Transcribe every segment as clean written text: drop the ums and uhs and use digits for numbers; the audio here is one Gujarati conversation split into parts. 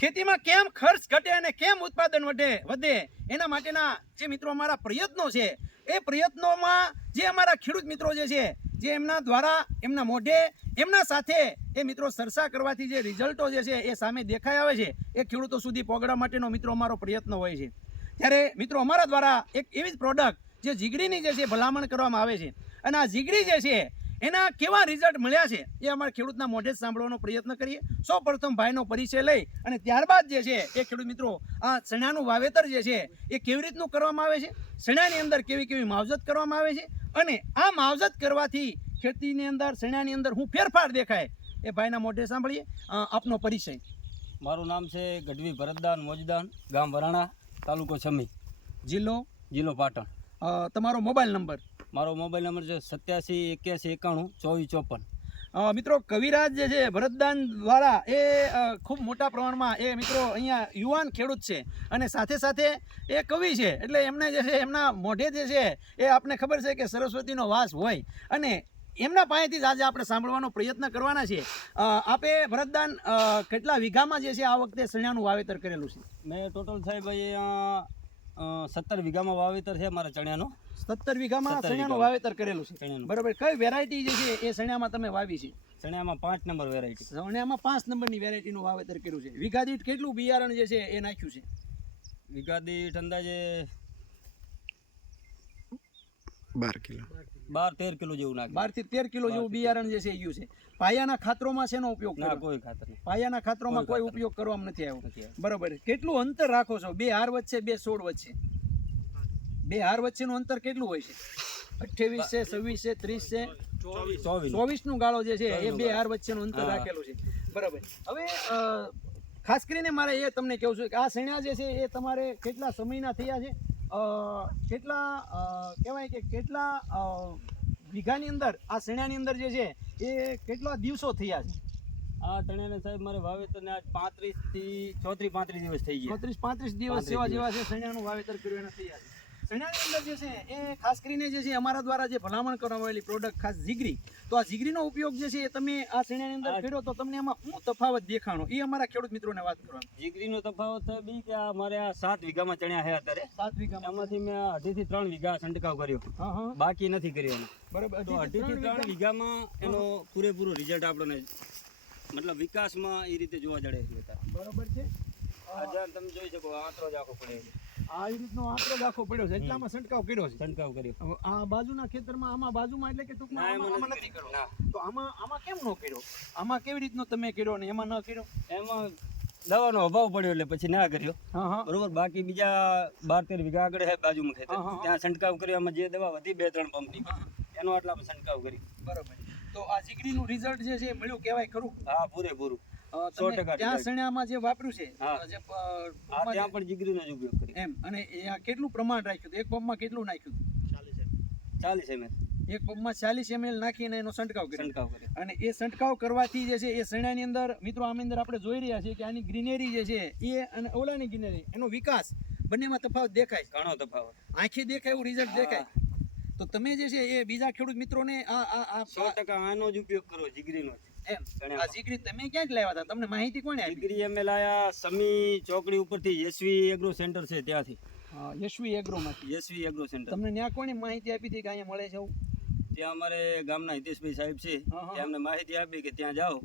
ખેતીમાં કેમ ખર્ચ ઘટે અને કેમ ઉત્પાદન વધે એના માટેના જે મિત્રો અમારા પ્રયત્નો છે એ પ્રયત્નોમાં જે અમારા ખેડૂત મિત્રો જે છે જે એમના દ્વારા એમના મોઢે એમના સાથે એ મિત્રો ચર્ચા કરવાથી જે રિઝલ્ટો જે છે એ સામે દેખાઈ આવે છે એ ખેડૂતો સુધી પહોંચવા માટેનો મિત્રો અમારો પ્રયત્ન હોય છે. ત્યારે મિત્રો અમારા દ્વારા એક એવી જ પ્રોડક્ટ જે જીગડીની જે છે ભલામણ કરવામાં આવે છે અને આ જીગડી જે છે એના કેવા રિઝલ્ટ મળ્યા છે એ અમારા ખેડૂતના મોઢે જ સાંભળવાનો પ્રયત્ન કરીએ. સૌ પ્રથમ ભાઈનો પરિચય લઈ અને ત્યારબાદ જે છે એ ખેડૂત મિત્રો આ ચણાનું વાવેતર જે છે એ કેવી રીતનું કરવામાં આવે છે, ચણાની અંદર કેવી કેવી માવજત કરવામાં આવે છે અને આ માવજત કરવાથી ખેતીની અંદર ચણાની અંદર હું ફેરફાર દેખાય એ ભાઈના મોઢે સાંભળીએ. આપનો પરિચય. મારું નામ છે ગઢવી ભરતદાન મોજદાન, ગામ વરાણા, તાલુકો છમી, જિલ્લો પાટણ. તમારો મોબાઈલ નંબર. મારો મોબાઈલ નંબર છે 8781 2454. મિત્રો કવિરાજ જે છે ભરતદાન દ્વારા એ ખૂબ મોટા પ્રમાણમાં એ મિત્રો અહીંયા યુવાન ખેડૂત છે અને સાથે સાથે એ કવિ છે એટલે એમને જે છે એમના મોઢે જે છે એ આપને ખબર છે કે સરસ્વતીનો વાસ હોય અને એમના પાસેથી જ આજે આપણે સાંભળવાનો પ્રયત્ન કરવાના છીએ. આપે ભરતદાન કેટલા વીઘામાં જે છે આ વખતે ચણાનું વાવેતર કરેલું છે? મેં ટોટલ સાહેબ અહીંયા 17 વીઘામાં વાવેતર છે મારા ચણાનું. 17 વીઘામાં ચણાનું વાવેતર કરેલું છે. બરાબર. કઈ વેરાયટી જે છે એ ચણામાં તમે વાવી છે? ચણામાં 5 નંબર વેરાયટી. ચણામાં 5 નંબરની વેરાયટીનું વાવેતર કર્યું છે. વીઘા દીઠ કેટલું બિયારણ જે છે એ નાખ્યું છે? વીઘા દીઠ અંદાજે 12-13 કિલો જેવું નાખ્યું. 12 થી 13 કિલો જેવું બિયારણ જે છે એ ગયું છે. પાયાના ખાતરોમાં શેનો ઉપયોગ કર્યો? કોઈ ખાતર નહીં. પાયાના ખાતરોમાં કોઈ ઉપયોગ કરવામાં નથી આવ્યો. બરાબર. કેટલું અંતર રાખો છો બે હાર વચ્ચે, બે છોડ વચ્ચે? બે હાર વચ્ચેનું અંતર કેટલું હોય છે? 28 છે, 26 છે, 30 છે, 24 નું ગાળો જે છે એ બે હાર વચ્ચેનું અંતર રાખેલું છે. બરાબર. હવે ખાસ કરીને મારે એ તમને કહું છું કે આ ચણા જે છે એ તમારે કેટલા સમયના થયા છે? કેટલા કહેવાય કે કેટલા વીઘાની અંદર આ ચણાની અંદર જે છે એ કેટલા દિવસો થયા છે? આ ચણાને સાહેબ મારે વાવેતરને આજ 35 થી 34-35 દિવસ થઈ ગયા. 35 દિવસ જેવા છે ચણાનું વાવેતર કર્યું એના થયા છે. ચણાની અંદર જે છે એ ખાસ કરીને જે છે અમારા દ્વારા જે ભલામણ કરવામાં આવેલી પ્રોડક્ટ ખાસ જીગરી, તો આ જીગરીનો ઉપયોગ જે છે એ તમે આ ચણાની અંદર કર્યો તો તમને એમાં શું તફાવત દેખાણો એ અમારા ખેડૂત મિત્રોને વાત કરવાનો. જીગરીનો તફાવત સાહેબ ઈ કે મારે આ 7 વીઘામાં ચણા છે અત્યારે. 7 વીઘામાં એમાંથી મેં 2.5 થી 3 વીઘા છંટકાવ કર્યો. બાકી નથી કર્યો એનો. બરાબર. તો 2.5 થી 3 વીઘામાં એનો પૂરેપૂરો રિઝલ્ટ આપણને મતલબ વિકાસમાં એ રીતે જોવા જડે છે. બરાબર છે. આ જ્યાં તમે જોઈ શકો આંતરો જ આખો પડ્યો છે. આ રીતનો આંતરો દાખો પડ્યો છે એટલામાં છંટકાવ કર્યો છે. છંટકાવ કર્યો. આ બાજુના ખેતરમાં આમાં બાજુમાં એટલે કે ટૂંકમાં આમાં નથી કર્યો. તો આમાં કેમ ન કર્યો? આમાં કેવી રીતનો તમે કર્યો ને એમાં ન કર્યો? એમાં દવાનો અભાવ પડ્યો એટલે પછી ના કર્યો. બરોબર. બાકી બીજા 12-13 વીઘા આગળ છે બાજુમાં ખેતર, ત્યાં છંટકાવ કર્યો. આમાં જે દવા વધી 2-3 પંપની એનો આટલામાં છંટકાવ કરી. બરોબર. તો આ જીગરીનું રિઝલ્ટ જે છે મળ્યું કહેવાય ખરું? હા, પૂરેપૂરું 100%. ત્યાં ચણામાં જે વાપર્યું છે ત્યાં પણ જીગરીનો જ ઉપયોગ કર્યો એમ. અને કેટલું પ્રમાણ રાખ્યું હતું? એક પંપમાં કેટલું નાખ્યું હતું? 40 ml. એક પંપમાં 40 ml નાખીને એનો છંટકાવ કર્યો. અને એ છંટકાવ કરવાથી જે છે એ ચણાની અંદર મિત્રો આની અંદર આપણે જોઈ રહ્યા છીએ કે આની ગ્રીનરી જે છે એ અને ઓલાની ગ્રીનરી એનો વિકાસ બંનેમાં તફાવત દેખાય. ઘણો તફાવત. આંખે દેખાય એવું રિઝલ્ટ દેખાય. તો તમે જે છે એ બીજા ખેડૂત મિત્રોને આ 100% આનો જ ઉપયોગ કરો, જીગરીનો જ. એમ. આ જીગરી તમે ક્યાં લાવ્યા હતા? તમને માહિતી કોણે આપી? જીગરી અમે લાયા સમી ચોકડી ઉપરથી યશવી એગ્રો સેન્ટર છે ત્યાંથી. યશવી એગ્રોમાંથી. Yashvi agro center. તમને ત્યાં કોણે માહિતી આપી હતી કે અહીંયા મળે છે? ત્યાં અમારે ગામના હિતેશભાઈ સાહેબ છે, ત્યાં અમને માહિતી આપી કે ત્યાં જાઓ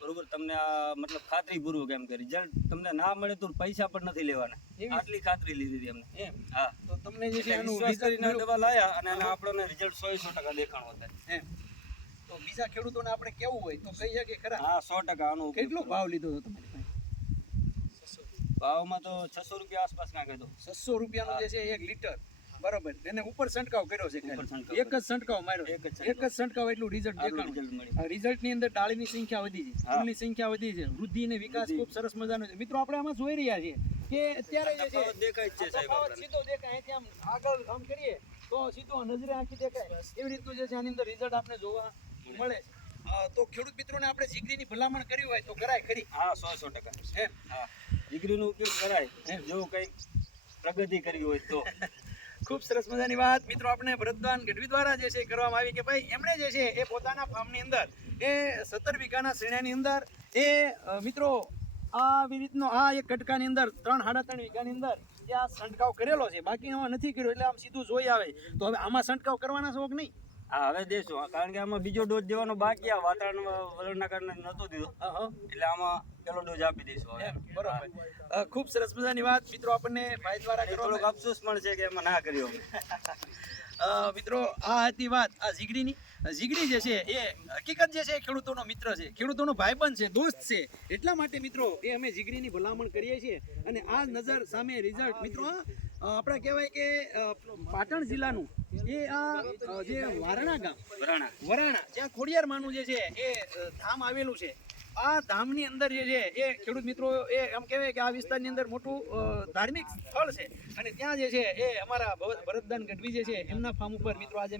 બરોબર, તમને આ મતલબ ખાતરીપૂર્વક એમ કે રિઝલ્ટ તમને ના મળે તો પૈસા પણ નથી લેવાના, આટલી ખાતરી લીધી હતી અમને. એમ. હા. તો તમને જે છે આનું વિશ્વાસ કરીને દવા લાયા અને આપણને રિઝલ્ટ 100% દેખાણો હતા. એમ. તો બીજા ખેડૂતોને આપણે કેવું હોય તો કહી શકીએ ખરા? હા, 100% આનો કેટલો ભાવ લીધો હતો તમારી પાસે? ભાવમાં તો 600 રૂપિયા આસપાસ નાખ્યો હતો. 600 રૂપિયાનો જે છે 1 લીટર. બરોબર. એને ઉપર છંટકાવ કર્યો છે. એક જ છંટકાવ માર્યો. એક જ છંટકાવ એટલું રિઝલ્ટ દેખાણું. રિઝલ્ટની અંદર ડાળીની સંખ્યા વધી છે, ફૂલની સંખ્યા વધી છે, વૃદ્ધિ અને વિકાસ ખૂબ સરસ મજાનો છે. મિત્રો આપણે આમાં જોઈ રહ્યા છીએ કે અત્યારે જે છે દેખાય છે સાહેબ, સીધો દેખાય છે. આમ આગળ આમ કરીએ તો સીધો નજરે આંખી દેખાય એવી રીતનું જે છે આની અંદર રિઝલ્ટ આપણે જોવા મળે છે. તો ખેડૂત મિત્રોને આપણે જીગરીની ભલામણ કરી હોય તો કરાય ખરી? હા, 100%. એમ. હા, જીગરીનો ઉપયોગ કરાય જો કંઈક પ્રગતિ કરવી હોય તો. ખૂબ સરસ મજાની વાત મિત્રો આપણે ભરતદાન ગઢવી દ્વારા જે છે કરવામાં આવી કે ભાઈ એમણે જે છે એ પોતાના ફાર્મની અંદર એ 17 વીઘાના ચણાની અંદર એ મિત્રો આવી રીતનો આ એક કટકાની અંદર 3.5 વીઘાની અંદર જે આ છંટકાવ કરેલો છે, બાકી એમાં નથી કર્યો એટલે આમ સીધું જોઈ આવે તો હવે આમાં છંટકાવ કરવાના છો કે નહીં? હા હવે દેશું, કારણ કે આમાં બીજો ડોઝ દેવાનો બાકી આ વાતાવરણના કારણે નતો દીધો, એટલે આમાં પેલો ડોઝ આપી દઈશું હવે. બરોબર. ખૂબ સરસ મજાની વાત મિત્રો આપણને ભાઈ દ્વારા થોડોક કરવામાં અફસોસ પણ છે કે એમાં ના કર્યો અમે. મિત્રો આ હતી વાત આ જીગડીની. જીગડી જે છે એ હકીકત જે છે એ ખેડૂતોનો મિત્ર છે, ખેડૂતોનો ભાઈબંધ છે, દોસ્ત છે. એટલા માટે મિત્રો એ અમે જીગડીની ભલામણ કરીએ છીએ. અને આ નજર સામે રિઝલ્ટ મિત્રો આપણે કહેવાય કે પાટણ જિલ્લાનું એ આ જે વારણા ગામ વરાણા જ્યાં ખોડિયાર માનું જે છે એ ધામ આવેલું છે. આ ધામની અંદર જે છે એ ખેડૂત મિત્રો એ એમ કહેવાય કે આ વિસ્તારની અંદર મોટું ધાર્મિક સ્થળ છે. અને ત્યાં જે છે એ અમારા ભરતદાન ગઢવી જે છે એમના ફાર્મ ઉપર મિત્રો આજે